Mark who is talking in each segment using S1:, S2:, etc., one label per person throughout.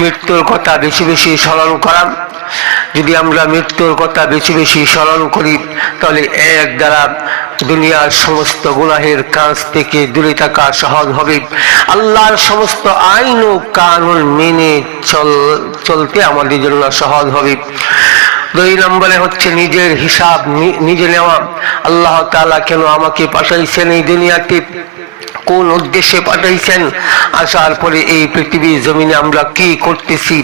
S1: মৃত্যুর কথা বেশি বেশি স্মরণ করা যদি আমরা মৃত্যুর কথা বেশি বেশি স্মরণ করি, তাহলে এক দ্বারা দুনিয়ার সমস্ত গুনাহের কাজ থেকে দূরে থাকা সহজ হবে। আল্লাহর সমস্ত আইন ও কানুন মেনে চল, চলতে আমাদের জন্য সহজ হবে। দুই নম্বরে হচ্ছে নিজের হিসাব নিজে নেওয়া। আল্লাহ তাআলা কেন আমাকে পাঠাইছেন এই দুনিয়াতে? কোন উদ্দেশ্যে পাঠাইছেন? আসার পরে এই পৃথিবীর জমিনে আমরা কি করতেছি?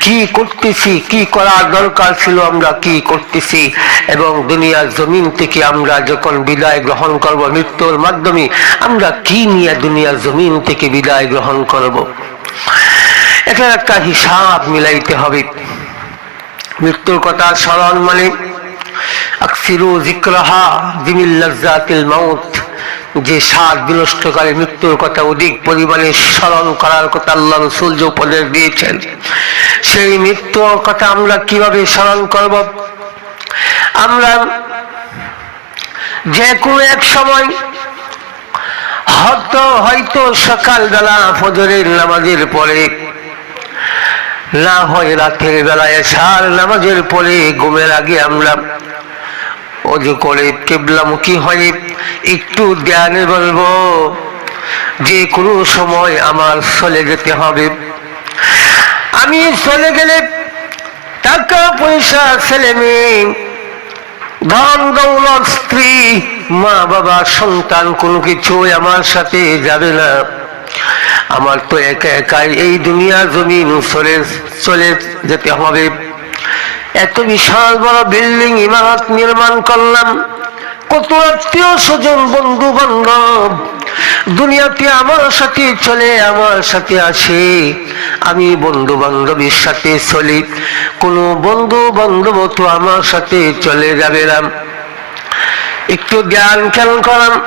S1: কি করতেছি? কি করার দরকার ছিল আমরা কি করতেছি? এবং দুনিয়ার জমিন থেকে আমরা যখন বিদায় গ্রহণ করব মৃত্যুর মাধ্যমে, আমরা কি নিয়ে দুনিয়ার জমিন থেকে বিদায় গ্রহণ করব? এটা একটা হিসাব মিলাইতে হবে। মৃত্যুর কথা স্মরণ মানে আকসিরু জিক্রাহা জিমিল্লাজাতিল মাউত। যে স্বাদ বিনষ্টকারী মৃত্যুর কথা অধিক পরিমাণে স্মরণ করার কথা আল্লাহ রসুল যে উপদেশ দিয়েছেন, সেই মৃত্যুর কথা আমরা কীভাবে স্মরণ করব? আমরা যে কোনো এক সময় হয়তো হয়তো সকালবেলা ফজরের নামাজের পরে, না হয় রাতের বেলায় সার নামাজের পরে ঘুমের আগে আমরা অজু করে কেবলামুখী হয়ে একটু ধ্যানে বলব, যে কোনো সময় আমার চলে যেতে হবে। আমি চলে গেলে টাকা পয়সা, ছেলে মেয়ে, ধন দৌলত, স্ত্রী, মা বাবা, সন্তান কোনো কিছু আমার সাথে যাবে না। আমার তো একা একাই এই দুনিয়া জমিন চলে চলে যেতে হবে। এত বিশাল বড় বিল্ডিং ইমারত নির্মাণ করলাম। কত আত্মীয় স্বজন, বন্ধু বান্ধব। দুনিয়াতে আমার সাথে চলে, আমার সাথে আসে। আমি বন্ধু বান্ধবের সাথে চলি। কোনো বন্ধু বান্ধব তো আমার সাথে চলে যাবে না। একটু জ্ঞান খেয়াল করাম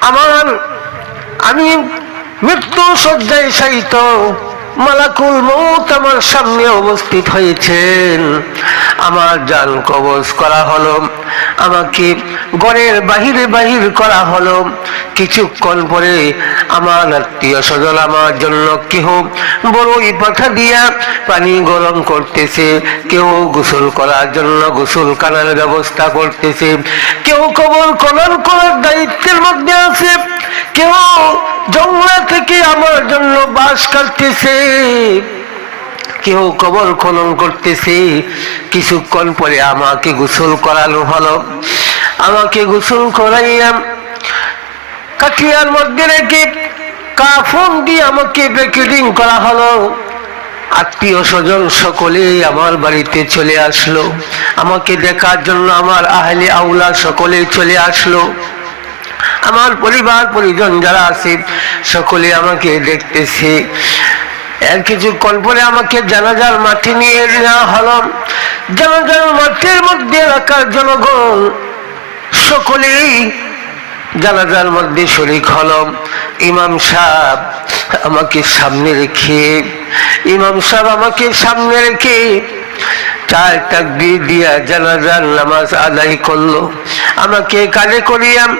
S1: আমার, আমি মৃত্যু শয্যায় সাহিত মালাকুল মৌত আমার সামনে অবস্থিত হয়েছেন। আমার যান কবজ করা হলো, আমাকে ঘরের বাহিরে বাহির করা হলো। কিছুক্ষণ পরে আমার আত্মীয় স্বজন আমার জন্য কেহ বড়ই পাঠা দিয়া পানি গরম করতেছে, কেউ গোসল করার জন্য গোসল কানার ব্যবস্থা করতেছে, কেউ কবর খনন করার দায়িত্বের মধ্যে আছে, কেউ জঙ্গলা থেকে আমার জন্য বাস কাটতেছে। কেউ কবর খনন করতেছে। কিছুক্ষণ পরে আমাকে গোসল করানো হলো আমাকে গোসল করাইয়াম কাঠিয়ার মধ্যে রেখে কাফন দিয়ে আমাকে প্যাকেটিং করা হলো। আত্মীয় স্বজন সকলে আমার বাড়িতে চলে আসলো। আমাকে দেখার জন্য আমার আহলে আউলা সকলে চলে আসলো। আমার পরিবার, পরিজন যারা আছে, সকলে আমাকে দেখতেছে। এর কিছুক্ষণ পরে আমাকে জানাজার মাঠে নিয়ে নেওয়া হলো। জানাজার মাঠের মধ্যে এলাকার জনগণ সকলেই জানাজার মধ্যে শরিক হলম ইমাম সাহেব আমাকে সামনে রেখে, ইমাম সাহেব আমাকে সামনে রেখে চার তাকবীর দিয়া জানাজার নামাজ আদায় করল। আমাকে কাজে করিয়াম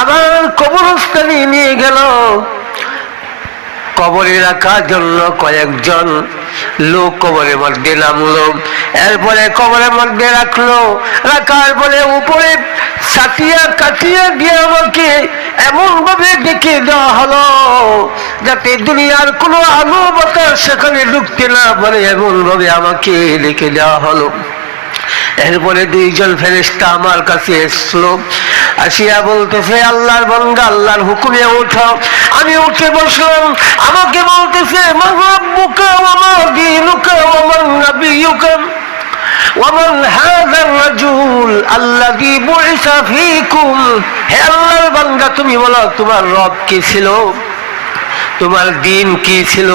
S1: আবার কবরস্থানে নিয়ে গেল। কবরে রাখার জন্য কয়েকজন লোক কবরের মধ্যে নামলো। এরপরে কবরের মধ্যে রাখল। রাখার পরে উপরে সাটিয়া কাটিয়া দিয়ে আমাকে এমন ভাবে ডেকে দেওয়া হলো, যাতে দুনিয়ার কোনো আলো বাতাস সেখানে ঢুকতে না পারে এমন ভাবে আমাকে ডেকে দেওয়া হলো। এরপরে দুইজন ফেরেস্তা আমার কাছে এসলো। আসিয়া বলতেছে, আল্লাহর বন্ধা আল্লাহর হুকুমে উঠো আমি উঠে বসলাম। আমাকে বলতেছে আমার নবিয়ুকা ومن هذا الرجل الذي بعث فيكم হে আল্লাহর বান্দা তুমি বলো তোমার রব কে ছিল তোমার দিন কি ছিল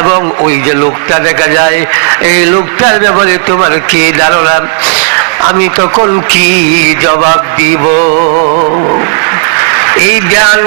S1: এবং ওই যে লোকটা দেখা যায় এই লোকটার ব্যাপারে তোমার কি ধারণা আমি তখন কি জবাব দিব এই জ্ঞান